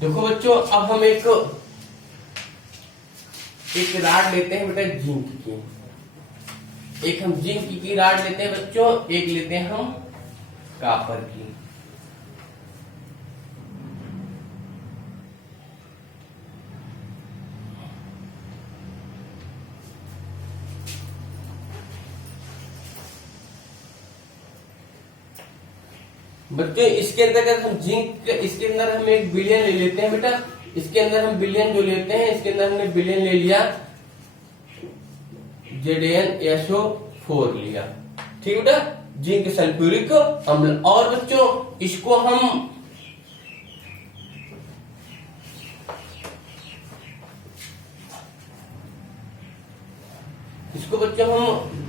देखो बच्चों, अब हम एक राड लेते हैं बेटा जिंक की। एक हम जिंक की राड लेते हैं बच्चों, एक लेते हैं हम कॉपर की। बच्चों इसके अंतर्गत हम जिंक, इसके अंदर हम एक बिलियन ले लेते हैं बेटा। इसके अंदर हम बिलियन जो लेते हैं, इसके अंदर हमने बिलियन ले लिया, ZnSO4 लिया। ठीक है बेटा, जिंक सल्फ्यूरिक अम्ल। और बच्चों इसको हम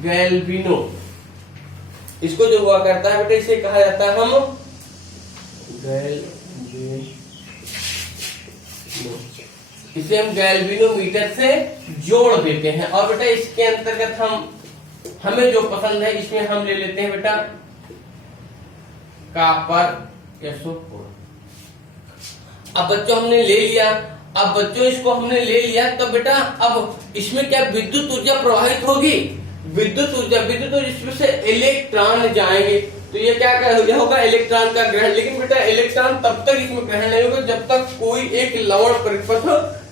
गैल्विनो, इसको जो हुआ करता है बेटा, इसे कहा जाता है हम इसे हम गैल्वेनोमीटर से जोड़ देते हैं। और बेटा इसके अंतर्गत हमें जो पसंद है, इसमें हम ले लेते हैं बेटा कॉपर SO4। अब बच्चों हमने ले लिया। अब बच्चों इसको हमने ले लिया तो बेटा अब इसमें क्या विद्युत ऊर्जा प्रवाहित होगी? विद्युत ऊर्जा इसमें से इलेक्ट्रॉन जाएंगे, तो ये क्या होगा? इलेक्ट्रॉन का ग्रहण। लेकिन बेटा इलेक्ट्रॉन तब तक इसमें ग्रहण नहीं होगा जब तक कोई एक लवण परिपथ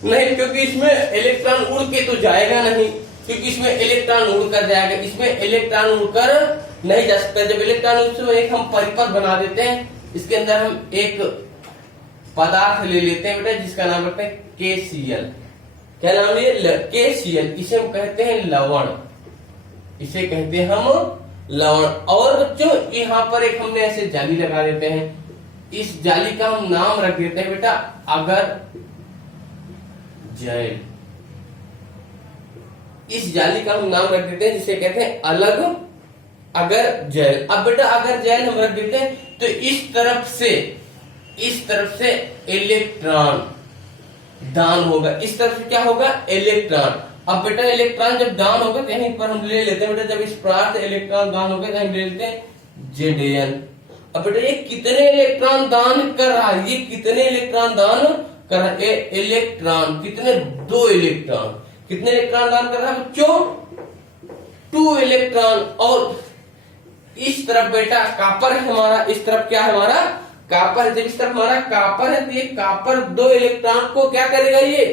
नहीं, क्योंकि इसमें इलेक्ट्रॉन उड़ के तो जाएगा नहीं, क्योंकि इसमें इलेक्ट्रॉन उड़कर जाएगा, इसमें इलेक्ट्रॉन उड़कर नहीं जा सकता। जब इलेक्ट्रॉन उसमें एक हम परिपथ बना देते हैं, इसके अंदर हम एक पदार्थ ले लेते हैं बेटा जिसका नाम रखते हैं KCl। क्या नाम है? KCl। इसे हम कहते हैं लवण, इसे कहते हैं हम लवण। और बच्चों यहाँ पर एक हमने ऐसे जाली लगा देते हैं, इस जाली का हम नाम रख देते हैं बेटा अगर जैल। इस जाली का हम नाम रख देते हैं जिसे कहते हैं अलग अगर जैल। अब बेटा अगर जैल हम रख देते हैं तो इस तरफ से इलेक्ट्रॉन दान होगा। इस तरफ से क्या होगा? इलेक्ट्रॉन। अब बेटा इलेक्ट्रॉन जब दान होगा तो यहीं पर हम ले लेते हैं बेटा, जब इस पदार्थ से इलेक्ट्रॉन दान होगा तो हम ले लेते हैं Zn। अब बेटा ये कितने इलेक्ट्रॉन दान कर रहा है? ये कितने इलेक्ट्रॉन दान कर रहा है? इलेक्ट्रॉन कितने? 2 इलेक्ट्रॉन। कितने इलेक्ट्रॉन दान कर रहा है बच्चों? 2 इलेक्ट्रॉन। और इस तरफ बेटा कॉपर है हमारा, इस तरफ क्या है हमारा? कॉपर है। जब इस तरफ हमारा कॉपर है तो ये कॉपर 2 इलेक्ट्रॉन को क्या करेगा? ये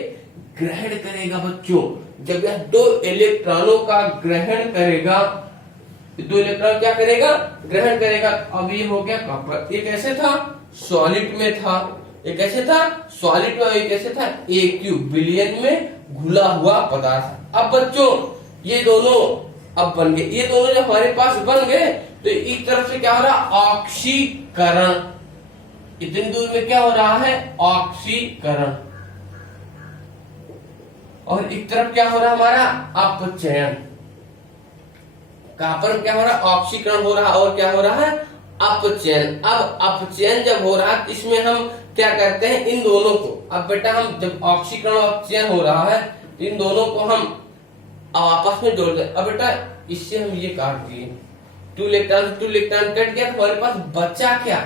ग्रहण करेगा बच्चों। जब यह 2 इलेक्ट्रॉनों का ग्रहण करेगा, 2 इलेक्ट्रॉन क्या करेगा? ग्रहण करेगा। अब ये हो गया कॉपर। ये कैसे था? सॉलिड में था। ये कैसे था? सॉलिड में। ये कैसे था? AQ, बिलियन में घुला हुआ पदार्थ। अब बच्चों ये दोनों अब बन गए। ये दोनों जब हमारे पास बन गए तो एक तरफ से क्या हो रहा? ऑक्सीकरण। इतनी दूर में क्या हो रहा है? ऑक्सीकरण। और एक तरफ क्या हो रहा हमारा? अपचयन। कॉपर में क्या हो रहा? ऑक्सीकरण हो रहा। और क्या हो रहा है? अपचयन। अब अपचयन जब हो रहा है इसमें हम क्या करते हैं? इन दोनों को, अब बेटा हम जब ऑक्सीकरण और अपचयन हो रहा है इन दोनों को हम आपस में जोड़ दें। अब बेटा इससे हम ये काट दिए, 2 इलेक्ट्रॉन कट गया तो हमारे पास बचा क्या?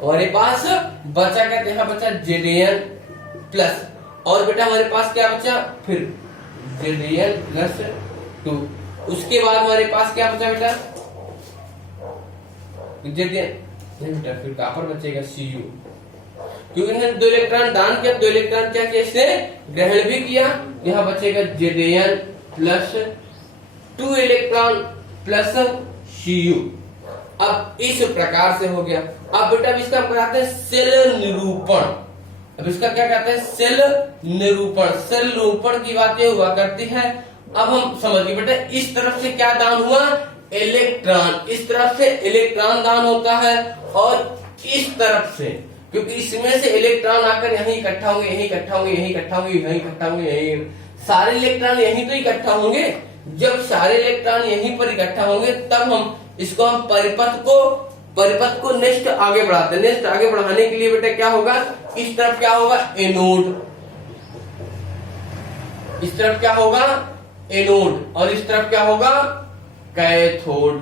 हमारे पास बचा क्या? यहाँ बचा Zn प्लस। और बेटा हमारे पास क्या बचा? फिर Zn+2। उसके बाद हमारे पास क्या बचा बेटा? बेटा फिर कॉपर बचेगा Cu, क्योंकि इन्होंने 2 इलेक्ट्रॉन दान किया, 2 इलेक्ट्रॉन क्या किया? इसने ग्रहण भी किया। यहाँ बचेगा Zn+2 इलेक्ट्रॉन प्लस Cu। अब इस प्रकार से हो गया। अब बेटा इसका हम कहते हैं सेल निरूपण। अब इसका क्या कहते हैं? सेल निरूपण। सेल निरूपण की बातें हुआ करती है। अब हम समझिए बेटा, इस तरफ से क्या दान हुआ? इलेक्ट्रॉन। इस तरफ से इलेक्ट्रॉन दान होता है। और इस तरफ से, क्योंकि इसमें से इलेक्ट्रॉन आकर यहीं इकट्ठा होंगे, यहीं इकट्ठा होंगे, यहीं इकट्ठा होंगे, यहीं इकट्ठा होंगे, यहीं सारे इलेक्ट्रॉन यहीं तो इकट्ठा होंगे। जब सारे इलेक्ट्रॉन यहीं पर इकट्ठा होंगे तब हम इसको हम परिपथ को नेक्स्ट आगे बढ़ाते हैं। नेक्स्ट आगे बढ़ाने के लिए बेटा क्या होगा? इस तरफ क्या होगा? एनोड। इस तरफ क्या होगा? एनोड। और इस तरफ क्या होगा? कैथोड।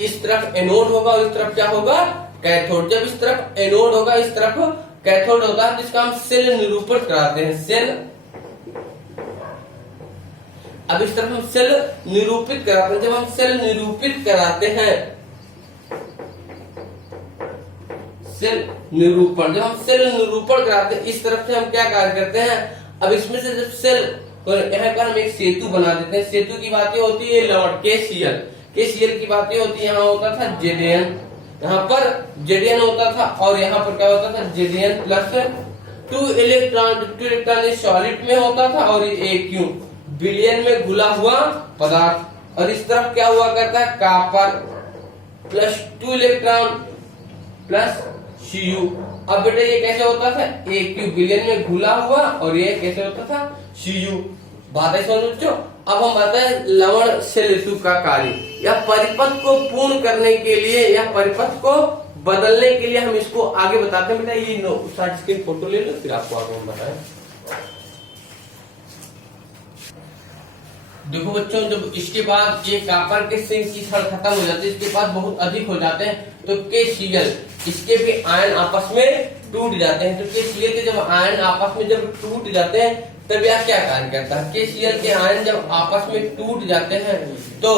इस तरफ एनोड होगा और इस तरफ क्या होगा? कैथोड। जब इस तरफ एनोड होगा, इस तरफ कैथोड होता है जिसका हम सेल निरूपण कराते हैं, सेल। अब इस तरफ हम सेल निरूपित कराते हैं। जब हम सेल निरूपित कराते हैं, सेल निरूपण, जब हम सेल निरूपण कराते हैं, इस तरफ से हम क्या कार्य करते हैं, अब इसमें से जब सेल, यहाँ पर हम एक सेतु बना देते हैं। सेतु की बातें होती है लॉट KCl, KCl की बातें होती है, यहाँ होता था Zn, यहाँ पर Zn होता था, और यहाँ पर क्या होता था Zn प्लस 2 इलेक्ट्रॉन सॉलिड में होता था, और ये Aq विलयन में घुला हुआ पदार्थ। और इस तरफ क्या हुआ करता है, copper plus 2 electron plus Cu। अब बेटा ये कैसे होता था, Aq विलयन में घुला हुआ, और ये कैसे होता था Cu। बात है समझो। अब हम आते हैं लवण सेलेतु का कार्य। यह परिपथ को पूर्ण करने के लिए, या परिपथ को बदलने के लिए हम इसको आगे बताते हैं। बेटा ये साइड स्क्रीन फोटो ले लो, फिर आपको आगे हम बताएं। देखो बच्चों, जब इसके बाद ये कॉपर के सिंक की क्षण खत्म हो जाती है, इसके बाद बहुत अधिक हो जाते हैं, तो KCl इसके भी आयन आपस में टूट जाते हैं। तो KCl के जब आयन आपस में जब टूट जाते हैं, तब यह क्या कार्य करता है, KCl के आयन जब आपस में टूट जाते हैं, तो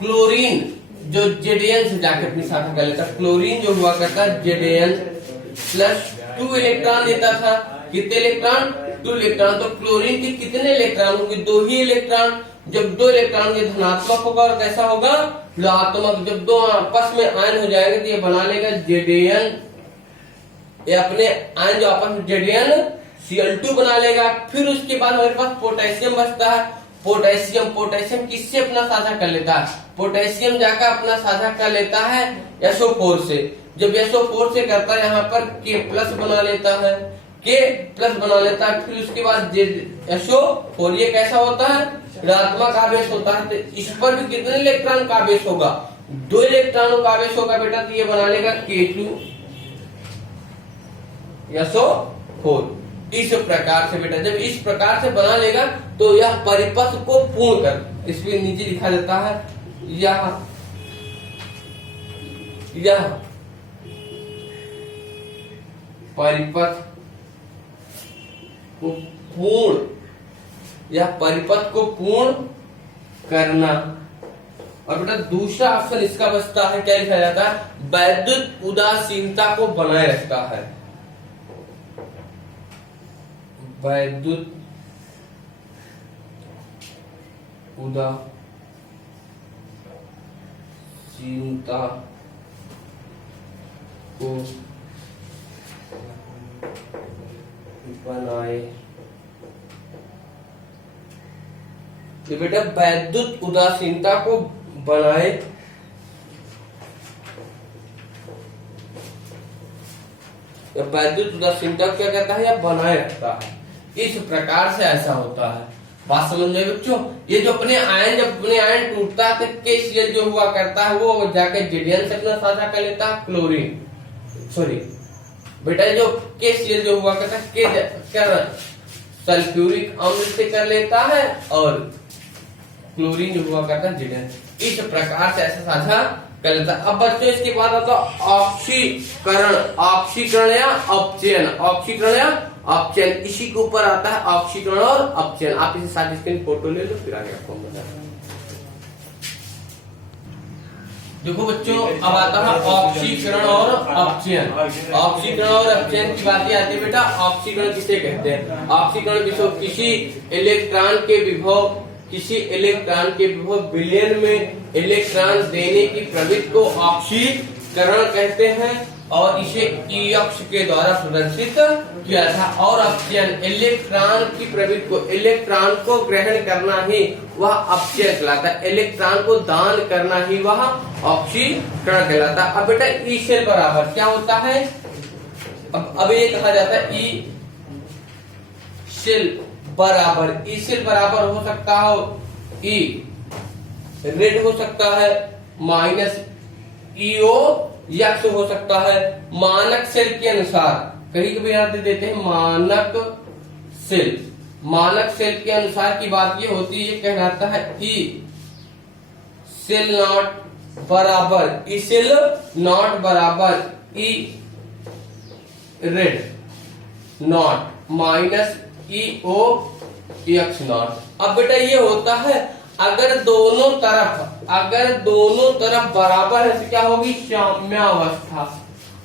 क्लोरीन जो Zn से जाकर अपनी शाखा कर लेता है, क्लोरीन जो हुआ करता है Zn प्लस 2 इलेक्ट्रॉन देता था। कितने इलेक्ट्रॉन, 2 इलेक्ट्रॉन। तो क्लोरीन के कितने इलेक्ट्रॉन होंगे, 2 ही इलेक्ट्रॉन। जब 2 इलेक्ट्रॉन के धनात्मक होगा, और कैसा होगा, ऋणात्मक। जब 2 आपस में आयन हो जाएंगे तो ये बना लेगा Zn, ये अपने आयन जो आपस में ZnCl2 बना लेगा। फिर उसके बाद हमारे पास पोटेशियम बचता है। पोटेशियम किससे अपना साझा कर लेता है, पोटेशियम जाकर अपना साझा कर लेता है SO4 से। जब SO4 से करता है, यहाँ पर K प्लस बना लेता है, K प्लस बना लेता है। फिर उसके बाद SO4, ये कैसा होता है, ऋणात्मक आवेश होता है। तो इस पर भी कितने इलेक्ट्रॉन का आवेश होगा, 2 इलेक्ट्रॉनों का आवेश होगा बेटा। तो ये बना लेगा K2 SO4। इस प्रकार से बेटा, जब इस प्रकार से बना लेगा, तो यह परिपथ को पूर्ण कर, इसमें नीचे लिखा जाता है, यह परिपथ को पूर्ण, यह परिपथ को पूर्ण करना। और बेटा दूसरा ऑप्शन इसका बचता है, क्या लिखा जाता है, वैद्युत उदासीनता को बनाए रखता है। वैद्युत उदासीनता को बनाए, तो बेटा वैद्युत उदासीनता को बनाए वैद्युत उदासीनता क्या कहता है, या बनाए रखता है। इस प्रकार से ऐसा होता है। बात समझ में बच्चों। ये जो अपने आयन, जब अपने आयन टूटता है, तो KCl जो हुआ करता है, वो जाके Zn से अपना साझा कर लेता है, क्लोरीन, सॉरी बेटा, जो KCl जो हुआ करता है, सल्फ्यूरिक अम्ल से कर लेता है, और क्लोरीन जो हुआ करता है Zn। इस प्रकार से ऐसा साझा कर लेता है। अब बच्चों इसके बाद आता है ऑक्सीकरण, ऑक्सीकरण या अपचयन, ऑक्सीकरण या अपचयन। इसी के ऊपर आता है ऑक्सीकरण और अपचयन। आप इसे साथ स्क्रीन फोटो ले लो, फिर आगे आपको बताते हैं। देखो बच्चों, अब आता है ऑक्सीकरण और अपचयन। ऑक्सीकरण और अपचयन की बातें आती है बेटा। ऑक्सीकरण किसे कहते हैं, ऑक्सीकरण किसी इलेक्ट्रॉन के विभव विलयन में इलेक्ट्रॉन देने की प्रवृत्ति को ऑक्सीकरण कहते हैं, और इसे ई अक्ष के द्वारा प्रदर्शित किया था। और अपचयन इलेक्ट्रॉन की प्रवृत्ति को, इलेक्ट्रॉन को ग्रहण करना ही वह अपचयन कहलाता है, इलेक्ट्रॉन को दान करना ही वह ऑक्सीकरण कहलाता है। अब बेटा ई सेल बराबर क्या होता है, अब ये कहा जाता है ई सेल बराबर, ई सेल बराबर हो सकता हो ई रेड हो सकता है, माइनस ईओ यक्स हो सकता है। मानक सेल के अनुसार, कहीं कभी याद देते हैं मानक सेल, मानक सेल के अनुसार की बात ये होती है, ये कहलाता है ई सेल नॉट बराबर, ई सेल नॉट बराबर E red, not minus EO x not. अब बेटा ये होता है अगर दोनों तरफ बराबर है तो क्या होगी, साम्यावस्था।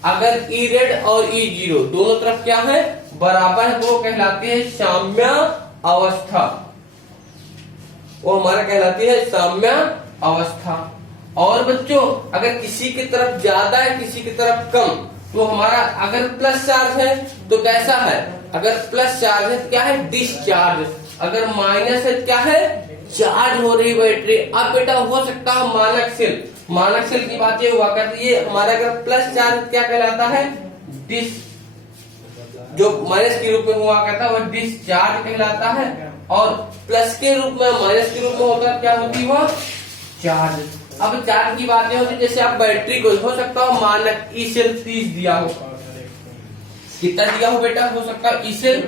अगर E रेड और E जीरो दोनों तरफ क्या है, बराबर है, तो वो कहलाती है साम्य अवस्था। वो हमारा कहलाती है साम्य अवस्था। और बच्चों अगर किसी की तरफ ज्यादा है किसी की तरफ कम, तो हमारा अगर प्लस चार्ज है तो कैसा है, अगर प्लस चार्ज है तो क्या है, डिस्चार्ज। अगर माइनस है तो क्या है, चार्ज हो रही बैटरी। अब बेटा हो सकता है मानक सेल, मानक सेल की बात ये हुआ करती है, हमारा अगर प्लस चार्ज क्या कहलाता है, डिस, जो माइनस के रूप में हुआ करता है वह डिस्चार्ज कहलाता है, और प्लस के रूप में माइनस के रूप में होता है क्या होती है वह चार्ज। अब चार्ज की बात ये होती है जैसे आप बैटरी को हो सकता हो मानक ई सेल 30 दिया हो, कितना दिया हो बेटा, हो सकता है ई सेल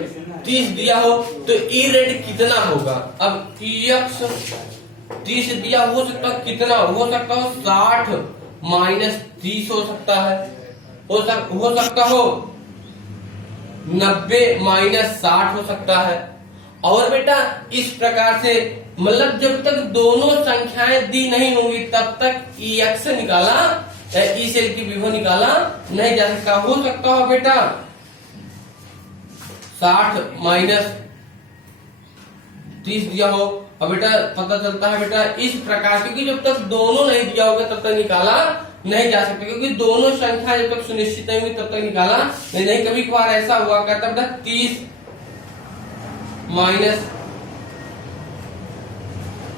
30 दिया हो, तो ई रेड कितना होगा। अब EX 30 दिया हो सकता है कितना हो सकता हो 60 माइनस 30 हो सकता है, हो सकता हो 90 माइनस 60 हो सकता है। और बेटा इस प्रकार से मतलब जब तक दोनों संख्याएं दी नहीं होंगी तब तक EX निकाला या ई सेल की विभव निकाला नहीं जा सकता। हो सकता हो बेटा 60 माइनस 30 दिया हो, अब बेटा पता चलता है बेटा इस प्रकार, क्योंकि जब तक दोनों नहीं दिया होगा तब तक निकाला नहीं जा सकता, क्योंकि दोनों संख्या जब तक सुनिश्चित नहीं हुई तब तक निकाला नहीं। कभी कभार ऐसा हुआ करता बेटा 30 माइनस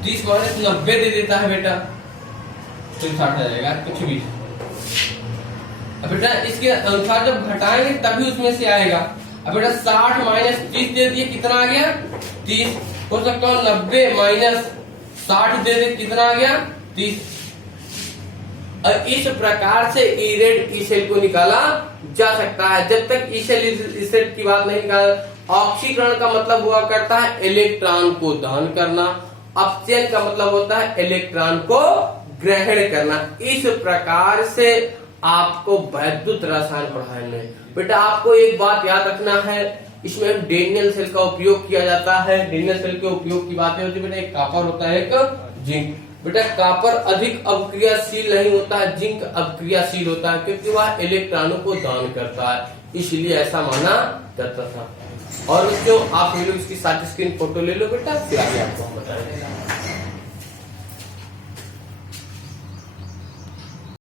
90 दे देता है बेटा, तो 60 आ जाएगा कुछ भी। अब बेटा इसके अनुसार जब घटाएंगे तभी उसमें से आएगा। अब बेटा 60 माइनस 30 दे दिए, कितना आ गया 30। हो सकता है 90 माइनस 60 दे दे, कितना आ गया 30। और इस प्रकार से ई रेड ई सेल को निकाला जा सकता है। जब तक ई सेल की बात नहीं निकाल, ऑक्सीकरण का मतलब हुआ करता है इलेक्ट्रॉन को दान करना, अपचयन का मतलब होता है इलेक्ट्रॉन को ग्रहण करना। इस प्रकार से आपको वैद्युत रसायन पढ़ाने बेटा आपको एक बात याद रखना है, इसमें डेनियल सेल का उपयोग किया जाता है। डेनियल सेल के उपयोग की बातें होती है बेटा, एक कॉपर होता है एक जिंक। बेटा कॉपर अधिक अवक्रियाशील नहीं होता है, जिंक अवक्रियाशील होता है, क्योंकि वह इलेक्ट्रॉनों को दान करता है, इसलिए ऐसा माना जाता था। और बच्चों आप ये लोग इसकी साथ स्क्रीन फोटो ले लो बेटा, फिर आगे आपको हम बताएंगे।